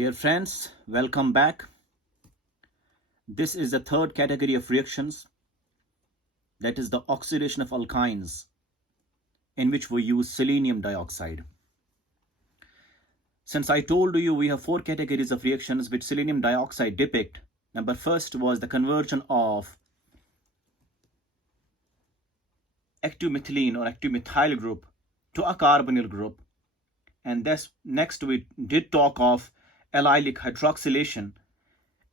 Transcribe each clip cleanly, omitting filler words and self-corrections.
Dear friends, welcome back. This is the third category of reactions, that is the oxidation of alkynes, in which we use selenium dioxide. Since I told you we have four categories of reactions which selenium dioxide depict, number first was the conversion of active methylene or active methyl group to a carbonyl group. And next we did talk of allylic hydroxylation.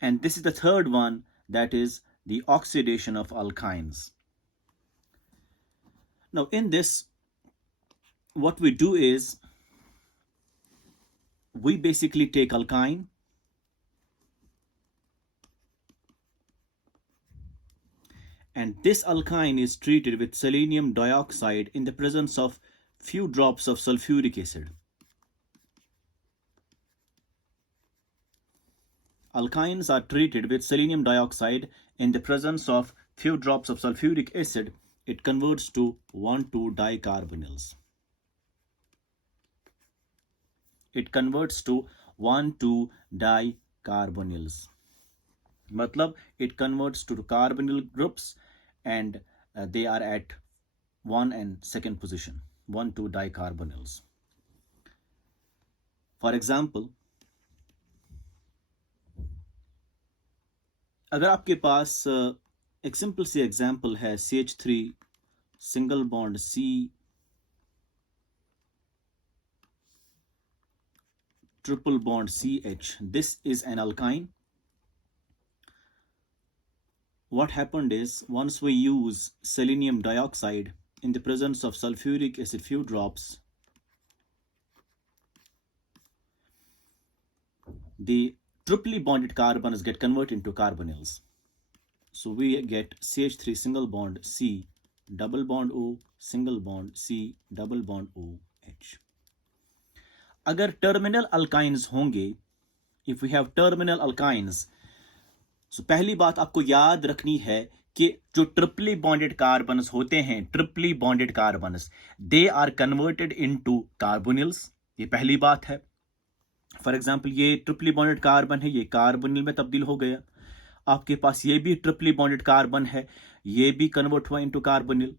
And this is the third one, that is the oxidation of alkynes. Now in this, what we do is we basically take alkyne and this alkyne is treated with selenium dioxide in the presence of few drops of sulfuric acid. Alkynes are treated with selenium dioxide in the presence of few drops of sulfuric acid. It converts to 1,2-dicarbonyls. It converts to 1,2-dicarbonyls. मतलब it converts to carbonyl groups and they are at 1 and 2nd position, 1,2-dicarbonyls. For example, अगर आपके पास एक simple सी example है CH3 single bond C triple bond CH, this is an alkyne. What happened is, once we use selenium dioxide in the presence of sulfuric acid few drops, the triply bonded carbons get converted into carbonyls. So we get CH3 single bond C, double bond O, single bond C, double bond OH. अगर terminal alkynes होंगे, if we have terminal alkynes, तो पहली बात आपको याद रखनी है कि जो ट्रिपली बॉन्डेड कार्बन्स होते हैं, triply bonded carbons, they are converted into carbonyls. ये पहली बात है. फॉर एग्जांपल ये ट्रिपली बॉन्डेड कार्बन है, ये कार्बोनिल में तब्दील हो गया. आपके पास ये भी ट्रिपली बॉन्डेड कार्बन है, ये भी कन्वर्ट हुआ into carbonyl.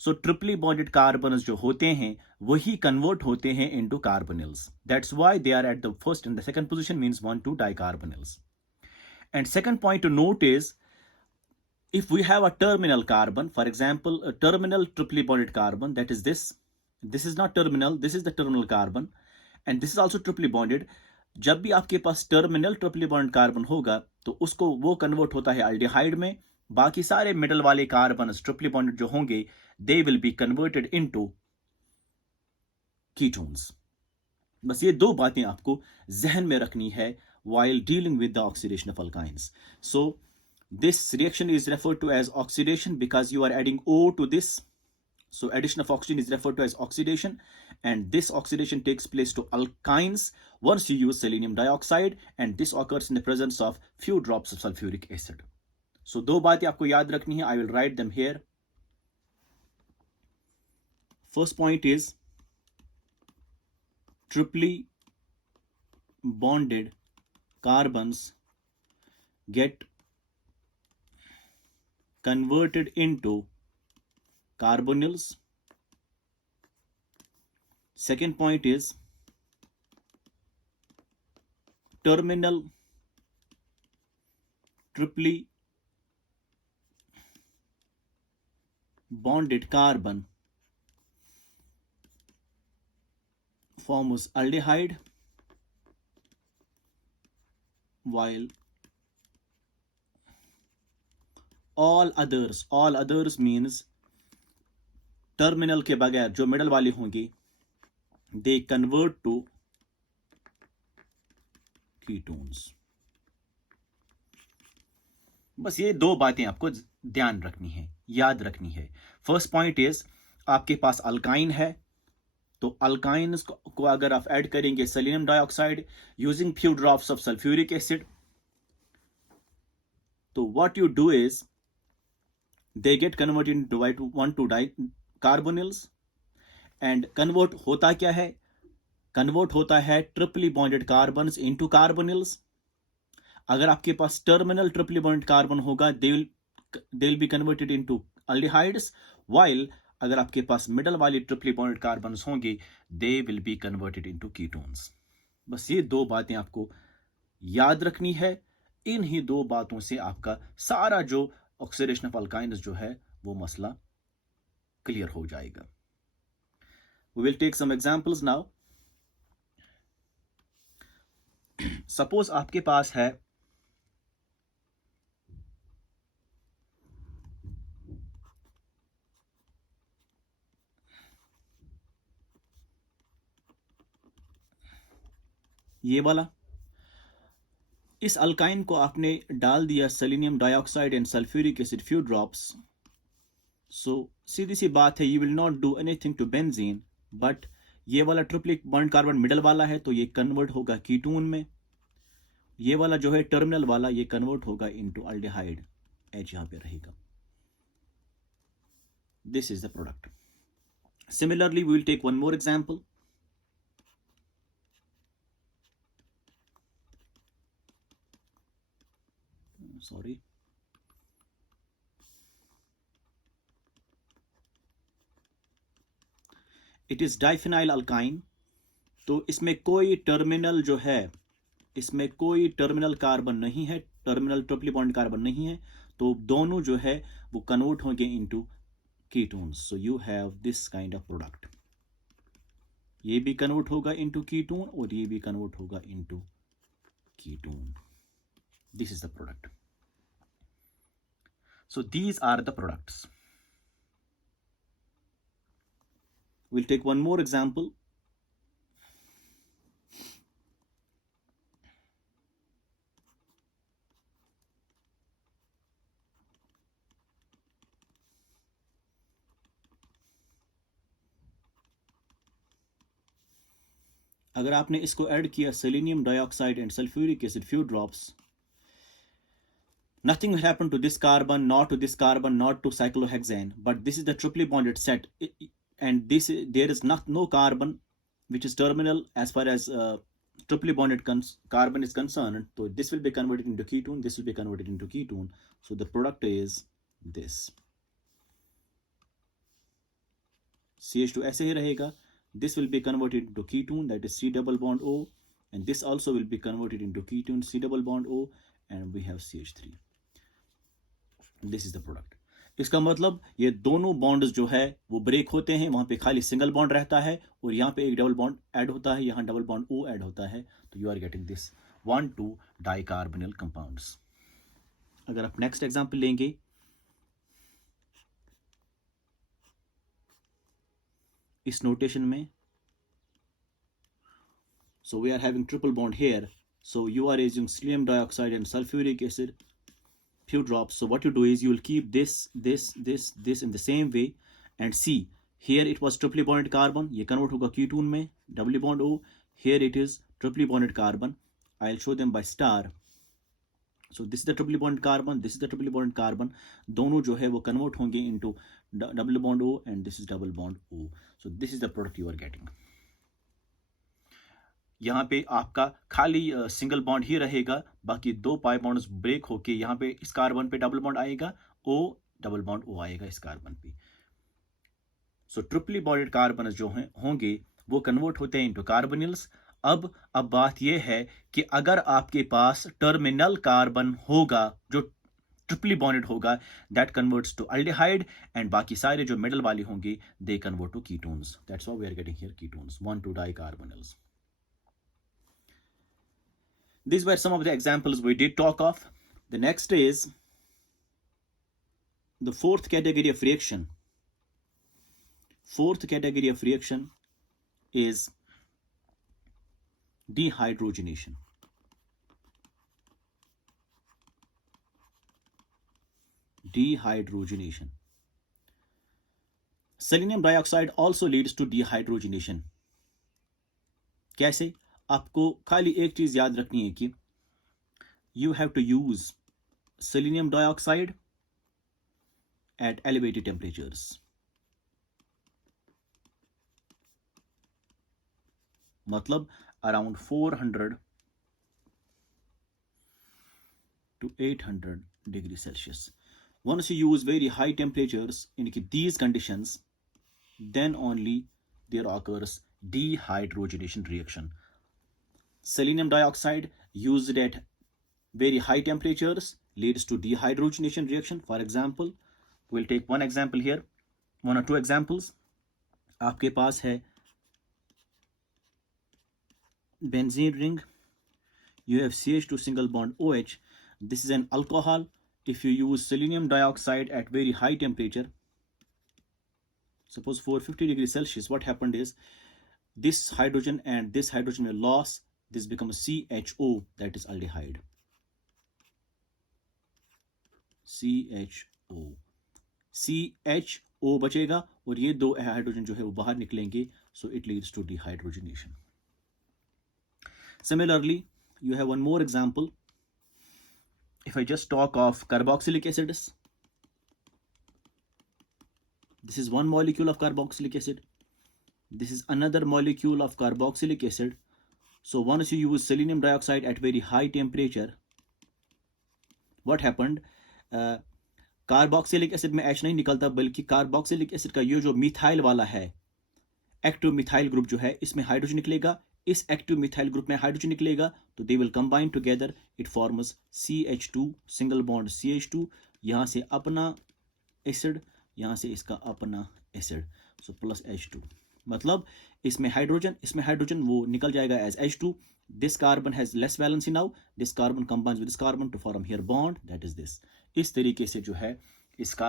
So triply bonded carbons जो होते हैं वही कन्वर्ट होते हैं into carbonyls. That's why they are at the first and the second position, means 1,2-dicarbonyls. And second point to note is, if we have a terminal carbon, for example, a terminal triply bonded carbon, that is this is not terminal, this is the terminal carbon, and this is also triply bonded. जब भी आपके पास terminal triply bonded carbon होगा तो उसको वो convert होता है अल्डिहाइड में. बाकी सारे मिडल वाले कार्बन ट्रिपली बॉन्डेड जो होंगे, दे will be converted into ketones. बस ये दो बातें आपको जहन में रखनी है while dealing with the oxidation of alkynes. So this reaction is referred to as oxidation because you are adding O to this. So addition of oxygen is referred to as oxidation, and this oxidation takes place to alkynes once you use selenium dioxide, and this occurs in the presence of few drops of sulfuric acid. So दो बातें आपको याद रखनी है. I will write them here. First point is triply bonded carbons get converted into carbonyls. Second point is terminal triply bonded carbon forms aldehyde, while all others means terminal के बगैर जो middle वाले होंगे, they convert to ketones. बस ये दो बातें आपको ध्यान रखनी है, याद रखनी है. फर्स्ट पॉइंट इज, आपके पास अल्काइन है, तो अल्काइन्स को अगर आप ऐड करेंगे selenium dioxide using few drops of sulphuric acid, तो what you do is they get converted into 1,2-dicarbonyls. And convert होता क्या है, कन्वर्ट होता है triply bonded carbons into carbonyls. अगर आपके पास टर्मिनल ट्रिपली बॉन्डेड कार्बन होगा they will be converted into aldehydes, while अगर आपके पास मिडल वाली ट्रिपली बॉन्डेड कार्बन्स होंगे दे will be converted into ketones. बस ये दो बातें आपको याद रखनी है. इन ही दो बातों से आपका सारा जो ऑक्सीडेशन ऑफ अल्काइन्स जो है वो मसला क्लियर हो जाएगा. We will take some examples now. Suppose आपके पास है ये वाला. इस अल्काइन को आपने डाल दिया selenium dioxide and sulphuric acid few drops. So सीधी सी बात है, you will not do anything to benzene, but ये वाला ट्रिपल बॉन्ड कार्बन मिडल वाला है तो ये कन्वर्ट होगा कीटोन में. ये वाला जो है टर्मिनल वाला ये कन्वर्ट होगा इनटू अल्डिहाइड. एच यहां पे रहेगा. This is the product. Similarly we will take one more example. Sorry, it is diphenyl alkyne. तो इसमें कोई टर्मिनल जो है, इसमें कोई टर्मिनल कार्बन नहीं है, टर्मिनल ट्रिपली बॉन्ड कार्बन नहीं है, तो दोनों जो है वो कन्वर्ट होंगे into ketones. So you have this kind of product. ये भी कन्वर्ट होगा इनटू कीटोन और ये भी कन्वर्ट होगा into ketone. This is the product. So these are the products. We'll take one more example. अगर आपने इसको ऐड किया selenium dioxide and sulphuric acid few drops, nothing will happen to this carbon, not to this carbon, not to cyclohexane, but this is the triply bonded set, and there is no carbon which is terminal as far as triply bonded carbon is concerned. So this will be converted into ketone, this will be converted into ketone. So the product is this. CH2 ऐसे ही रहेगा. This will be converted into ketone, that is C double bond O, and this also will be converted into ketone, C double bond O, and we have CH3. This is the product. इसका मतलब ये दोनों bonds जो है वो break होते हैं, वहां पे खाली सिंगल बॉन्ड रहता है और यहाँ पे एक डबल बॉन्ड ऐड होता है, यहाँ डबल बॉन्ड O ऐड होता है. तो you are getting this 1,2 dicarbonyl compounds. अगर आप नेक्स्ट एग्जांपल लेंगे, इस नोटेशन में, so we are having triple bond here, so you are using selenium dioxide and sulfuric acid few drops. So what you do is you will keep this in the same way, and see here it was triply bonded carbon, ये convert होगा ketone में, doubly bond O. Here it is triply bonded carbon. I'll show them by star. So this is the triply bonded carbon, this is the triply bonded carbon. दोनों जो है वो convert होंगे into double bond O, and this is double bond O. So this is the product you are getting. यहाँ पे आपका खाली single bond ही रहेगा, बाकी दो पाई बॉन्ड्स ब्रेक होके यहाँ पे इस कार्बन पे डबल बॉन्ड आएगा, O डबल बॉन्ड O आएगा इस कार्बन पे. सो ट्रिपली बॉन्डेड कार्बन जो हैं होंगे वो कन्वर्ट होते हैं इनटू कार्बोनिल्स. अब बात यह है कि अगर आपके पास टर्मिनल कार्बन होगा जो ट्रिपली बॉन्डेड होगा, that converts to aldehyde, and बाकी सारे जो मिडल वाले होंगे they convert to ketones. That's why we are getting here ketones, 1,2 dicarbonyls. These were some of the examples we did talk of. The next is the fourth category of reaction. Fourth category of reaction is dehydrogenation. Dehydrogenation. Selenium dioxide also leads to dehydrogenation. कैसे? आपको खाली एक चीज याद रखनी है कि you have to use selenium dioxide at elevated temperatures. मतलब around 400 to 800 degrees Celsius. Once you use very high temperatures in these conditions, then only there occurs dehydrogenation reaction. Selenium dioxide used at very high temperatures leads to dehydrogenation reaction. For example, we'll take one example here, one or two examples. आपके पास है benzene ring, you have CH2 single bond OH. This is an alcohol. If you use selenium dioxide at very high temperature, suppose 450 degrees Celsius, what happened is this hydrogen and this hydrogen will loss, this becomes CHO, that is aldehyde. CHO, CHO बचेगा और ये दो hydrogen जो है वो बाहर निकलेंगे, so it leads to dehydrogenation. Similarly, you have one more example. If I just talk of carboxylic acids, this is one molecule of carboxylic acid. This is another molecule of carboxylic acid. So once you use selenium dioxide at very high temperature, what happened? Carboxylic acid में H नहीं निकलता, बल्कि carboxylic acid का ये जो methyl वाला है, active methyl group जो है, इसमें हाइड्रोजन निकलेगा, इस एक्टिव मिथाइल ग्रुप में हाइड्रोजन निकलेगा, तो they will combine together, it forms CH2 single bond CH2, यहाँ से अपना एसिड, यहाँ से इसका अपना एसिड, सो प्लस H2. मतलब इसमें हाइड्रोजन वो निकल जाएगा as H2. This carbon has less valency now. This carbon combines with this carbon to form here bond, that is this. इस तरीके से जो है इसका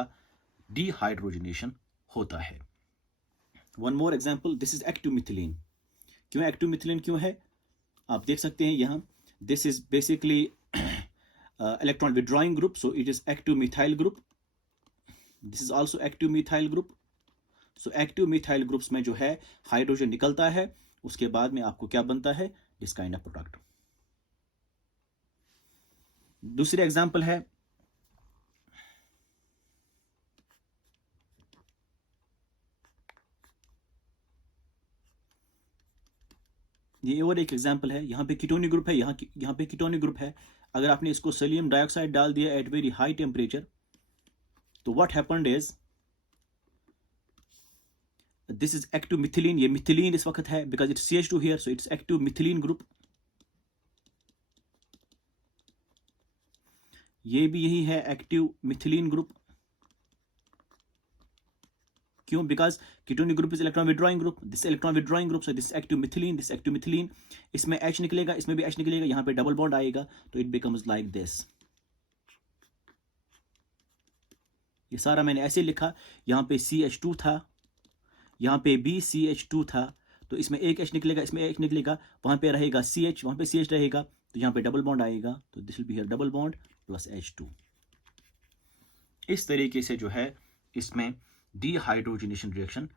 dehydrogenation होता है. One more example, this is active methylene. क्यों active methylene क्यों है? आप देख सकते हैं यहाँ, this is basically electron withdrawing group, so it is active methyl group. This is also active methyl group. So active methyl groups में जो है हाइड्रोजन निकलता है, उसके बाद में आपको क्या बनता है, this kind of product. दूसरी एग्जांपल है, ये और एक एग्जांपल है, यहाँ पे कीटोनिक ग्रुप है, यहाँ पे कीटोनिक ग्रुप है. अगर आपने इसको सोडियम डाइऑक्साइड डाल दिया एट वेरी हाई टेम्परेचर, तो what happened is this is active methylene. ये मिथिलीन इस वक्त है because it's CH2 here, so it's active methylene group. ये भी यही है एक्टिव मिथिलीन ग्रुप. क्यों? Because ketonic group is electron withdrawing group, this electron withdrawing group, so this active methylene, this active methylene. इसमें H निकलेगा, इसमें भी H निकलेगा, यहाँ पे डबल बॉन्ड आएगा, तो इट बिकम्स लाइक दिस. ये सारा मैंने ऐसे लिखा, यहाँ पे CH2 था, यहाँ पे भी CH2 था, तो इसमें एक H निकलेगा, इसमें H निकलेगा, वहां पे रहेगा CH, वहां पे CH रहेगा, तो यहाँ पे डबल बॉन्ड आएगा, तो this will be here double bond plus H2. इस तरीके से जो है इसमें डीहाइड्रोजनेशन रिएक्शन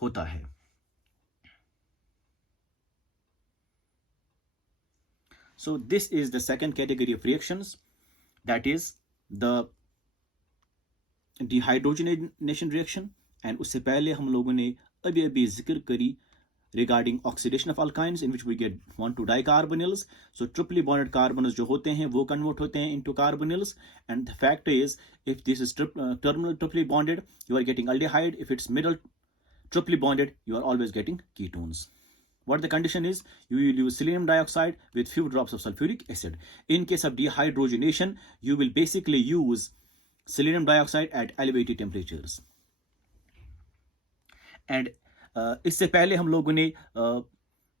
होता है. So this is the second category of reactions, that is the dehydrogenation reaction. And उससे पहले हम लोगों ने अभी जिक्र करी regarding oxidation of alkynes in which we get 1,2 dicarbonyls. So triply bonded carbons जो होते हैं वो convert होते हैं into carbonyls, and the fact is if this is terminal triply bonded you are getting aldehyde, if it's middle triply bonded you are always getting ketones. What the condition is, you will use selenium dioxide with few drops of sulfuric acid. In case of dehydrogenation you will basically use selenium dioxide at elevated temperatures. And इससे पहले हम लोगों ने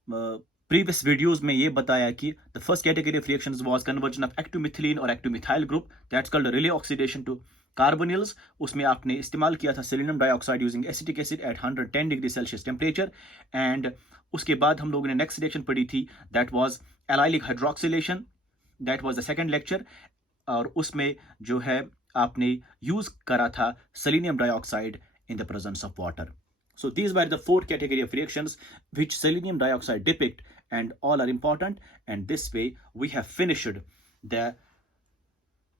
previous videos में ये बताया कि the first category of reactions was conversion of active methylene और active methyl group, that's called Riley oxidation to carbonyls. उसमें आपने इस्तेमाल किया था selenium dioxide using acetic acid at 110 degree Celsius temperature. And उसके बाद हम लोगों ने नेक्स्ट रिएक्शन पढ़ी थी, that was allylic hydroxylation, that was the second lecture, और उसमें जो है आपने यूज करा था selenium dioxide in the presence of water. So these were the four category of reactions which selenium dioxide depict, and all are important, and this way we have finished the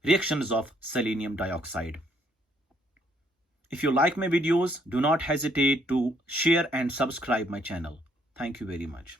reactions of selenium dioxide. If you like my videos, do not hesitate to share and subscribe my channel. Thank you very much.